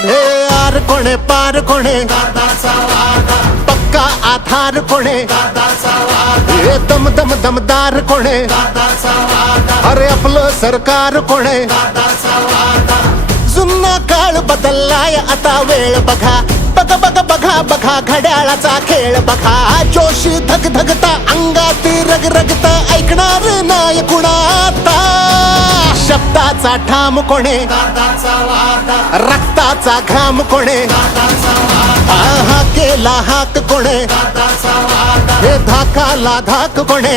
पारे पार कोणे? पक्का आधार कोणे? हे दम दम दमदार कोणे? अरे आपलं सरकार कोणे? जुन्ना काळ बदललाय आता वेळ बघा. बघ बघ बघा बघा घड्याळाचा खेळ बघा. जोशी धग धगता अंगात रग रगता ऐकणार नाही कुणा. शब्दाचा ठाम कोणे? रक्ताचा घाम कोणे? हा केला हाक कोणे? हे धाकाला धाक कोणे?